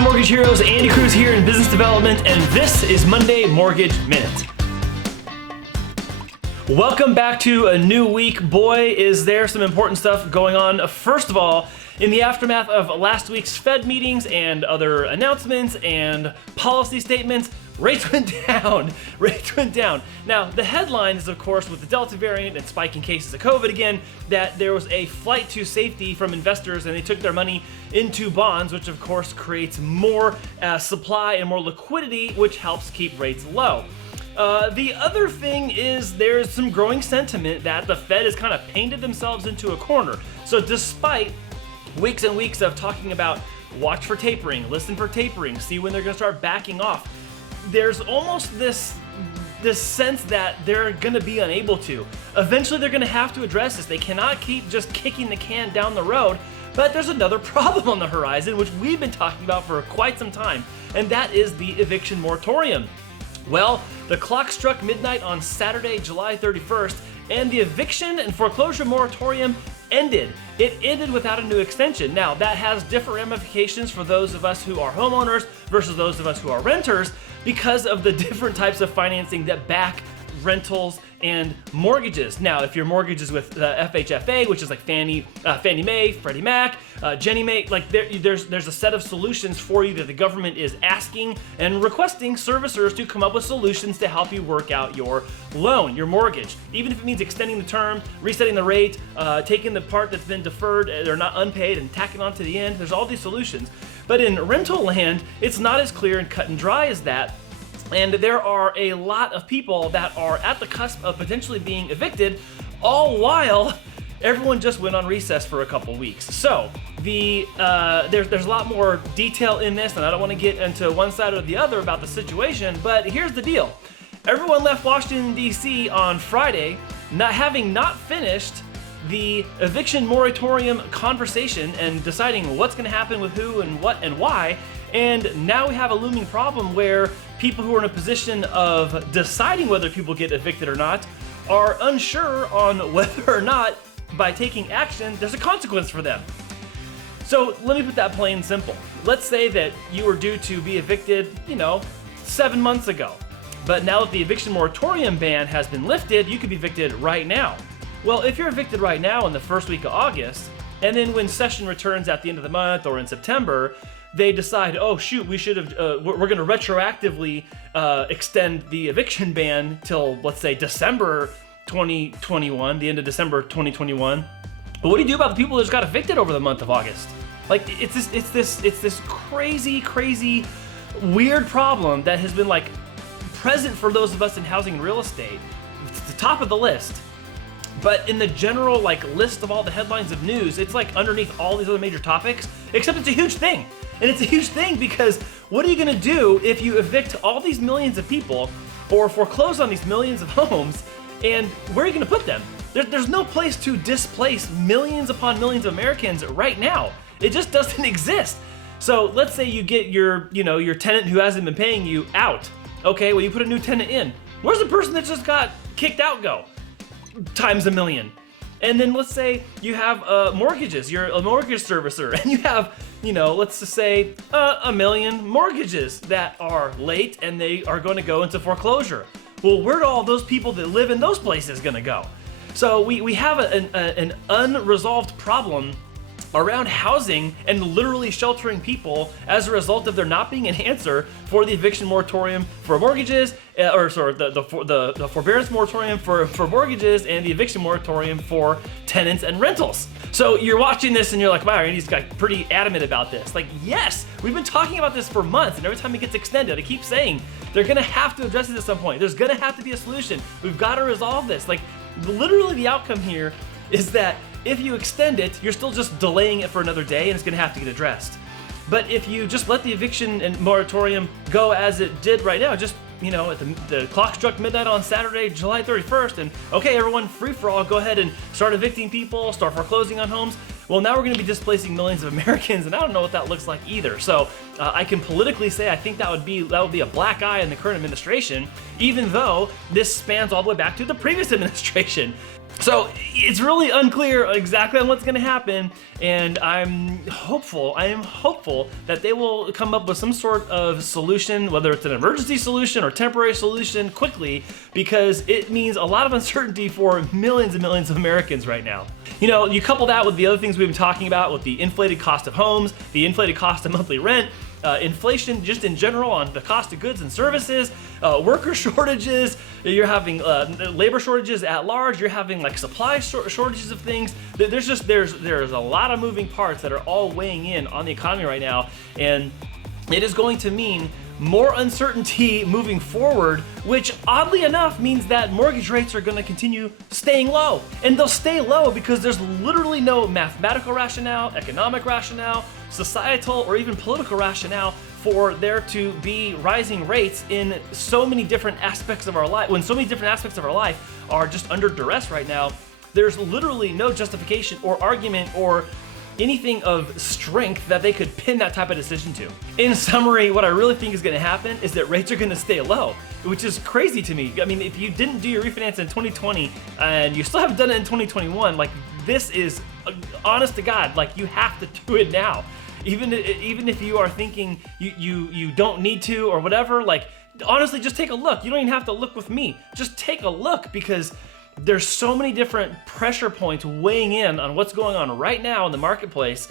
my mortgage heroes, Andy Cruz here in business development, and this is Monday Mortgage Minute. Welcome back to a new week. Boy, is there some important stuff going on. First of all, in the aftermath of last week's Fed meetings and other announcements and policy statements, rates went down. Rates went down. Now, the headline is, of course, with the Delta variant and spiking cases of COVID again, that there was a flight to safety from investors and they took their money into bonds, which of course creates more supply and more liquidity, which helps keep rates low. The other thing is there's some growing sentiment that the Fed has kind of painted themselves into a corner. So despite weeks and weeks of talking about watch for tapering, listen for tapering, see when they're going to start backing off, there's almost this sense that they're going to be unable to. Eventually they're going to have to address this. They cannot keep just kicking the can down the road. But there's another problem on the horizon, which we've been talking about for quite some time, and that is the eviction moratorium. Well, the clock struck midnight on Saturday, July 31st, and the eviction and foreclosure moratorium ended. It ended without a new extension. Now, that has different ramifications for those of us who are homeowners versus those of us who are renters because of the different types of financing that back rentals and mortgages. Now, if your mortgage is with FHFA, which is like Fannie Mae, Freddie Mac, Ginnie Mae, like there's a set of solutions for you that the government is asking and requesting servicers to come up with solutions to help you work out your loan, your mortgage. Even if it means extending the term, resetting the rate, taking the part that's been deferred or not unpaid and tacking on to the end, there's all these solutions. But in rental land, it's not as clear and cut and dry as that. And there are a lot of people that are at the cusp of potentially being evicted, all while everyone just went on recess for a couple weeks. So there's a lot more detail in this, and I don't want to get into one side or the other about the situation, but here's the deal. Everyone left Washington, D.C. on Friday, having not finished the eviction moratorium conversation and deciding what's going to happen with who and what and why. And now we have a looming problem where people who are in a position of deciding whether people get evicted or not are unsure on whether or not by taking action there's a consequence for them. So let me put that plain and simple. Let's say that you were due to be evicted, 7 months ago. But now that the eviction moratorium ban has been lifted, you could be evicted right now. Well, if you're evicted right now in the first week of August, and then when session returns at the end of the month or in September, they decide, oh shoot, we should have, we're going to retroactively extend the eviction ban till, let's say, December 2021, the end of December 2021. But what do you do about the people that just got evicted over the month of August? Like, it's this crazy, weird problem that has been like present for those of us in housing and real estate. It's the top of the list. But in the general list of all the headlines of news, it's like underneath all these other major topics, except it's a huge thing. And it's a huge thing because what are you gonna do if you evict all these millions of people or foreclose on these millions of homes, and where are you gonna put them? There's no place to displace millions upon millions of Americans right now. It just doesn't exist. So let's say you get your tenant who hasn't been paying you out. Okay, well you put a new tenant in. Where's the person that just got kicked out go? Times a million. And then let's say you have mortgages, you're a mortgage servicer, and you have, let's just say a million mortgages that are late and they are going to go into foreclosure. Well, where do all those people that live in those places going to go? So we have an unresolved problem around housing and literally sheltering people as a result of there not being an answer for the eviction moratorium for mortgages, the forbearance moratorium for mortgages and the eviction moratorium for tenants and rentals. So you're watching this and you're like, wow, Randy's got pretty adamant about this. Like, yes, we've been talking about this for months, and every time it gets extended, I keep saying they're gonna have to address it at some point. There's gonna have to be a solution. We've got to resolve this. Like, literally the outcome here is that if you extend it, you're still just delaying it for another day and it's gonna have to get addressed. But if you just let the eviction and moratorium go as it did right now, just, at the clock struck midnight on Saturday, July 31st, and okay, everyone, free for all, go ahead and start evicting people, start foreclosing on homes. Well, now we're gonna be displacing millions of Americans, and I don't know what that looks like either. So I can politically say I think that would be a black eye in the current administration, even though this spans all the way back to the previous administration. So it's really unclear exactly on what's going to happen, and I am hopeful that they will come up with some sort of solution, whether it's an emergency solution or temporary solution, quickly, because it means a lot of uncertainty for millions and millions of Americans right now. You know, you couple that with the other things we've been talking about, with the inflated cost of homes, the inflated cost of monthly rent, inflation just in general on the cost of goods and services, worker shortages, you're having labor shortages at large, you're having like supply shortages of things. There's a lot of moving parts that are all weighing in on the economy right now, and it is going to mean more uncertainty moving forward, which oddly enough means that mortgage rates are going to continue staying low. And they'll stay low because there's literally no mathematical rationale, economic rationale, societal, or even political rationale for there to be rising rates in so many different aspects of our life. When so many different aspects of our life are just under duress right now, there's literally no justification or argument or anything of strength that they could pin that type of decision to. In summary, what I really think is going to happen is that rates are going to stay low, which is crazy to me. I mean, if you didn't do your refinance in 2020 and you still haven't done it in 2021, like, this is honest to God, like, you have to do it now. Even if you are thinking you don't need to or whatever, like, honestly, just take a look. You don't even have to look with me. Just take a look, because there's so many different pressure points weighing in on what's going on right now in the marketplace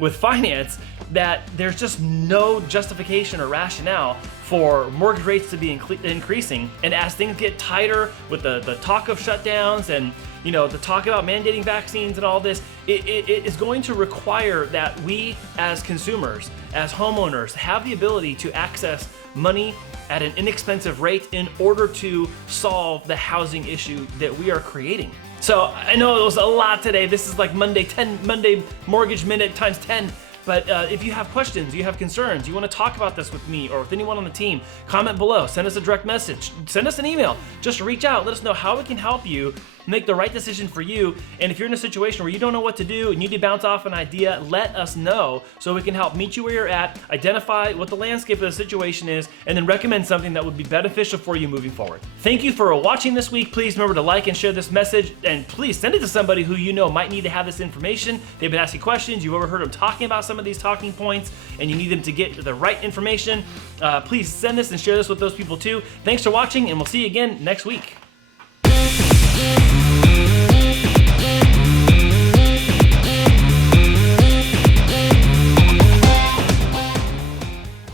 with finance, that there's just no justification or rationale for mortgage rates to be increasing. And as things get tighter with the talk of shutdowns and, you know, the talk about mandating vaccines and all this, it is going to require that we as consumers, as homeowners, have the ability to access money at an inexpensive rate in order to solve the housing issue that we are creating. So I know it was a lot today. This is like Monday Mortgage Minute times 10. But if you have questions, you have concerns, you want to talk about this with me or with anyone on the team, comment below, send us a direct message, send us an email. Just reach out, let us know how we can help you make the right decision for you. And if you're in a situation where you don't know what to do and you need to bounce off an idea, let us know so we can help meet you where you're at, identify what the landscape of the situation is, and then recommend something that would be beneficial for you moving forward. Thank you for watching this week. Please remember to like and share this message, and please send it to somebody who you know might need to have this information. They've been asking questions, you've overheard them talking about some of these talking points, and you need them to get the right information. Please send this and share this with those people too. Thanks for watching, and we'll see you again next week.